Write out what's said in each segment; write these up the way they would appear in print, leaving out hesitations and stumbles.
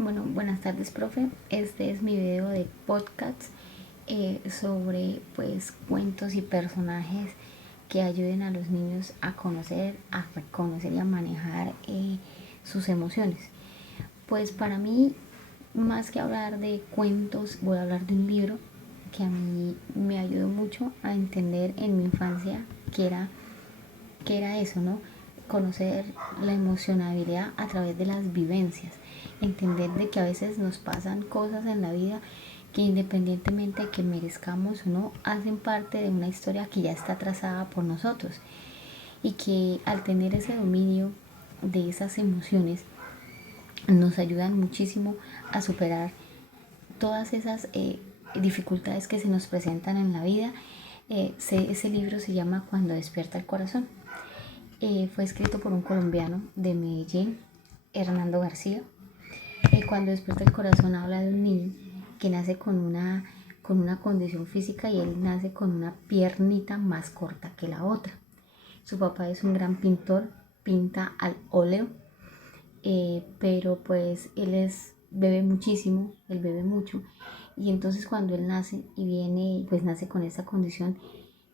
Bueno, buenas tardes, profe. Este es mi video de podcast sobre pues cuentos y personajes que ayuden a los niños a conocer, a reconocer y a manejar sus emociones. Pues para mí, más que hablar de cuentos, voy a hablar de un libro que a mí me ayudó mucho a entender en mi infancia que era eso, ¿no? Conocer la emocionabilidad a través de las vivencias, entender de que a veces nos pasan cosas en la vida que independientemente de que merezcamos o no, hacen parte de una historia que ya está trazada por nosotros y que al tener ese dominio de esas emociones nos ayudan muchísimo a superar todas esas dificultades que se nos presentan en la vida. Ese libro se llama Cuando despierta el corazón. Fue escrito por un colombiano de Medellín, Hernando García. Cuando despierta el corazón habla de un niño que nace con una condición física y él nace con una piernita más corta que la otra. Su papá es un gran pintor, pinta al óleo, pero pues bebe muchísimo, él bebe mucho. Y entonces cuando él nace y viene, pues nace con esa condición,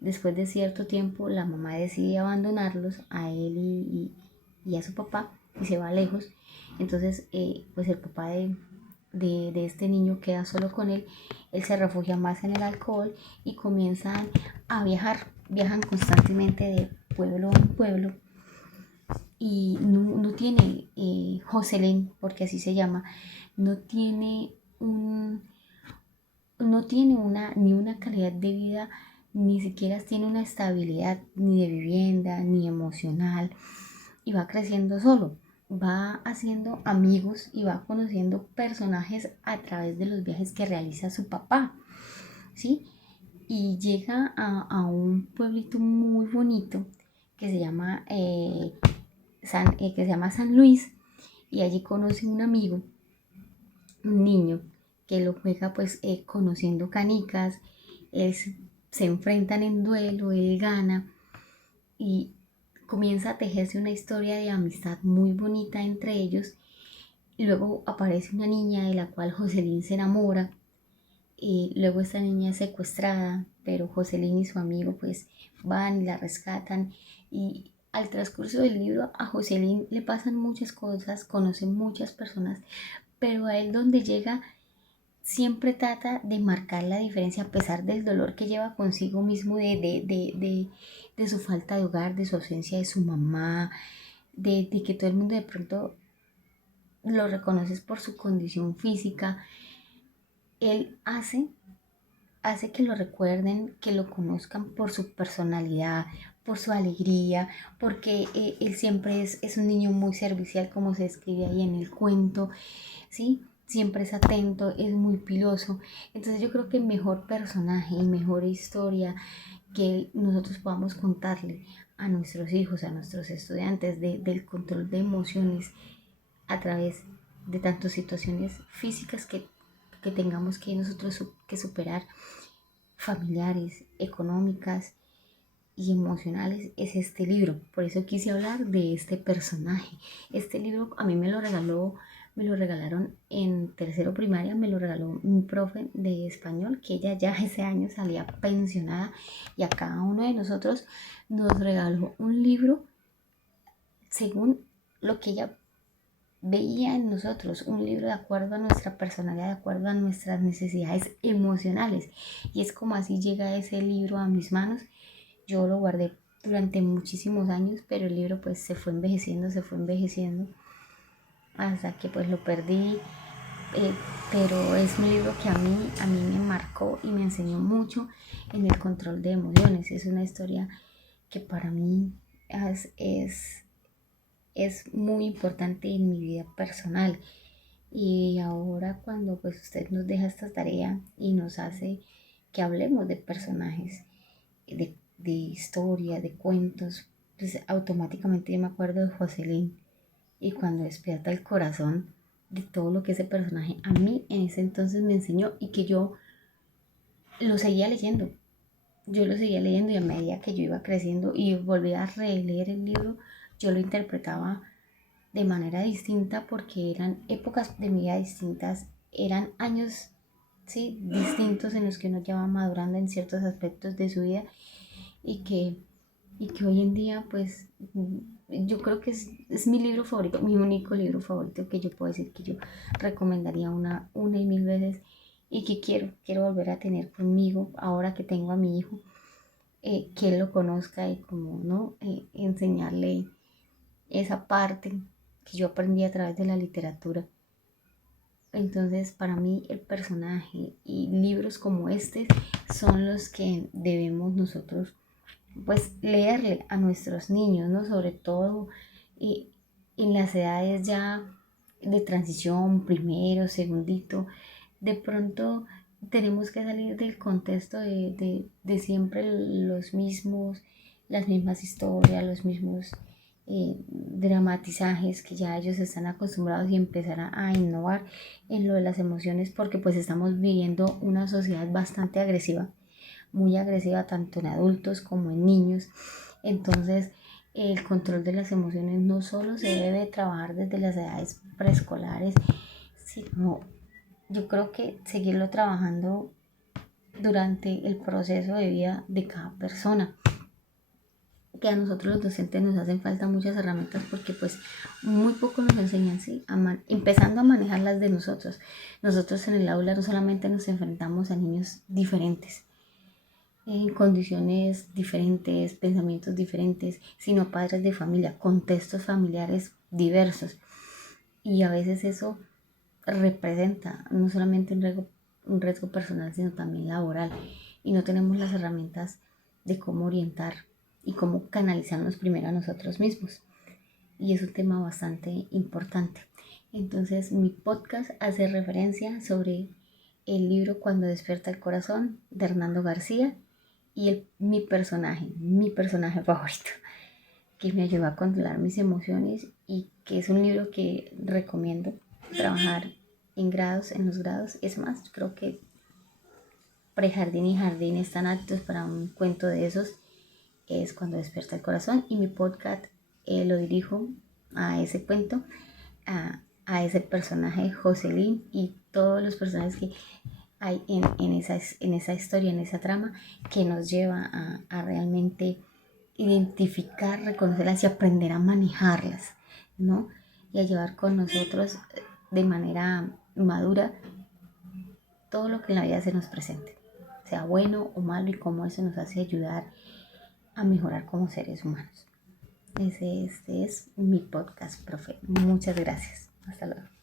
después de cierto tiempo la mamá decide abandonarlos a él y a su papá y se va lejos. Entonces pues el papá de este niño queda solo con él se refugia más en el alcohol y comienzan a viajan constantemente de pueblo en pueblo y no tiene, Jocelyn, porque así se llama, no tiene un, no tiene ni una calidad de vida, ni siquiera tiene una estabilidad ni de vivienda, ni emocional, y va creciendo solo, va haciendo amigos y va conociendo personajes a través de los viajes que realiza su papá, ¿sí? Y llega a un pueblito muy bonito que se llama, San Luis, y allí conoce un amigo, un niño que lo juega pues conociendo canicas, se enfrentan en duelo, él gana y comienza a tejerse una historia de amistad muy bonita entre ellos. Y luego aparece una niña de la cual Jocelyn se enamora, y luego esta niña es secuestrada, pero Jocelyn y su amigo pues van y la rescatan, y al transcurso del libro a Jocelyn le pasan muchas cosas, conoce muchas personas, pero a él donde llega siempre trata de marcar la diferencia a pesar del dolor que lleva consigo mismo de su falta de hogar, de su ausencia de su mamá, de que todo el mundo de pronto lo reconoce por su condición física. Él hace que lo recuerden, que lo conozcan por su personalidad, por su alegría, porque él siempre es un niño muy servicial, como se escribe ahí en el cuento, ¿sí? Siempre es atento, es muy piloso. Entonces yo creo que el mejor personaje y mejor historia que nosotros podamos contarle a nuestros hijos, a nuestros estudiantes, del control de emociones a través de tantas situaciones físicas que tengamos que nosotros que superar, familiares, económicas y emocionales, es este libro. Por eso quise hablar de este personaje. Este libro a mí me lo regalaron en tercero primaria, me lo regaló un profe de español, que ella ya ese año salía pensionada, y a cada uno de nosotros nos regaló un libro según lo que ella veía en nosotros, un libro de acuerdo a nuestra personalidad, de acuerdo a nuestras necesidades emocionales. Y es como así llega ese libro a mis manos. Yo lo guardé durante muchísimos años, pero el libro pues se fue envejeciendo hasta que pues lo perdí. eh, pero es un libro que a mí me marcó y me enseñó mucho en el control de emociones. Es una historia que para mí es muy importante en mi vida personal. Y ahora cuando pues usted nos deja esta tarea y nos hace que hablemos de personajes, de historia, de cuentos, pues automáticamente yo me acuerdo de Jocelyn, y cuando despierta el corazón, de todo lo que ese personaje a mí en ese entonces me enseñó, y que yo lo seguía leyendo. Yo lo seguía leyendo y a medida que yo iba creciendo y volví a releer el libro, yo lo interpretaba de manera distinta porque eran épocas de mi vida distintas, eran años, ¿sí?, distintos en los que uno ya va madurando en ciertos aspectos de su vida y que hoy en día pues yo creo que es mi libro favorito, mi único libro favorito que yo puedo decir que yo recomendaría una y mil veces y que quiero volver a tener conmigo ahora que tengo a mi hijo, que él lo conozca y como no enseñarle esa parte que yo aprendí a través de la literatura. Entonces, para mí el personaje y libros como este son los que debemos nosotros pues leerle a nuestros niños, ¿no? Sobre todo en las edades ya de transición, primero, segundito, de pronto tenemos que salir del contexto de siempre los mismos, las mismas historias, los mismos dramatizajes que ya ellos están acostumbrados y empezar a innovar en lo de las emociones porque pues estamos viviendo una sociedad bastante agresiva, muy agresiva tanto en adultos como en niños. Entonces el control de las emociones no solo se debe trabajar desde las edades preescolares, sino yo creo que seguirlo trabajando durante el proceso de vida de cada persona, que a nosotros los docentes nos hacen falta muchas herramientas porque pues muy poco nos enseñan, ¿sí? Empezando a manejarlas de nosotros. Nosotros en el aula no solamente nos enfrentamos a niños diferentes, en condiciones diferentes, pensamientos diferentes, sino padres de familia, contextos familiares diversos. Y a veces eso representa no solamente un riesgo personal, sino también laboral. Y no tenemos las herramientas de cómo orientar y cómo canalizarnos primero a nosotros mismos. Y es un tema bastante importante. Entonces mi podcast hace referencia sobre el libro Cuando despierta el corazón de Hernando García y mi personaje favorito, que me ayudó a controlar mis emociones y que es un libro que recomiendo trabajar en los grados. Es más, creo que prejardín y jardín están aptos para un cuento de esos. Es Cuando despierta el corazón y mi podcast lo dirijo a ese cuento, a ese personaje Jocelyn y todos los personajes que hay en esa historia, en esa trama, que nos lleva a realmente identificar, reconocerlas y aprender a manejarlas, ¿no? Y a llevar con nosotros de manera madura todo lo que en la vida se nos presente, sea bueno o malo, y cómo eso nos hace ayudar a mejorar como seres humanos. Este es mi podcast, profe. Muchas gracias. Hasta luego.